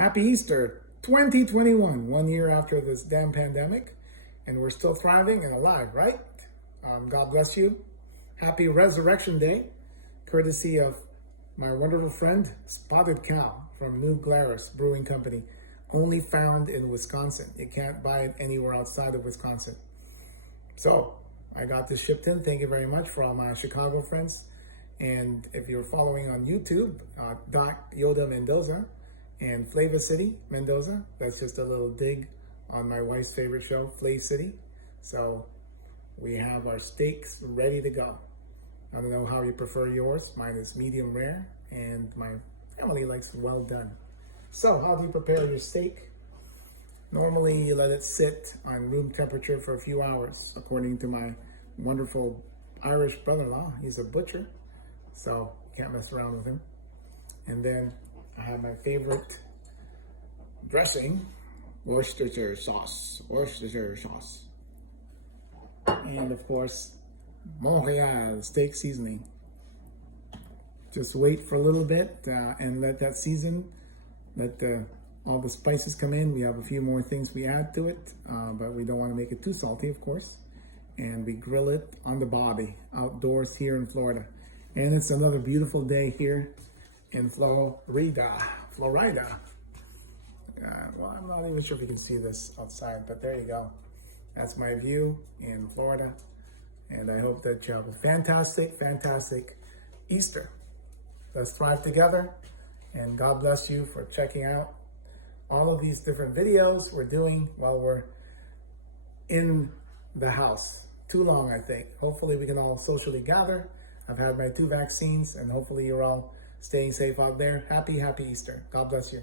Happy Easter 2021, 1 year after this damn pandemic, and we're still thriving and alive, right? God bless you. Happy Resurrection Day, courtesy of my wonderful friend, Spotted Cow from New Glarus Brewing Company, only found in Wisconsin. You can't buy it anywhere outside of Wisconsin. So I got this shipped in. Thank you very much for all my Chicago friends. And if you're following on YouTube, DocYodaMendoza and Flavor City, Mendoza. That's just a little dig on my wife's favorite show, Flav City. So we have our steaks ready to go. I don't know how you prefer yours. Mine is medium rare, and my family likes well done. So how do you prepare your steak? Normally you let it sit on room temperature for a few hours, according to my wonderful Irish brother-in-law. He's a butcher, so you can't mess around with him. And then I have my favorite dressing, Worcestershire sauce. And of course, Montreal steak seasoning. Just wait for a little bit and let that season, let all the spices come in. We have a few more things we add to it, but we don't want to make it too salty, of course. And we grill it on the bobby, outdoors here in Florida. And it's another beautiful day here in Florida. Well, I'm not even sure if you can see this outside, but there you go. That's my view in Florida. And I hope that you have a fantastic Easter. Let's thrive together. And God bless you for checking out all of these different videos we're doing while we're in the house. Too long, I think. Hopefully we can all socially gather. I've had my 2 vaccines, and hopefully you're all staying safe out there. Happy Easter. God bless you.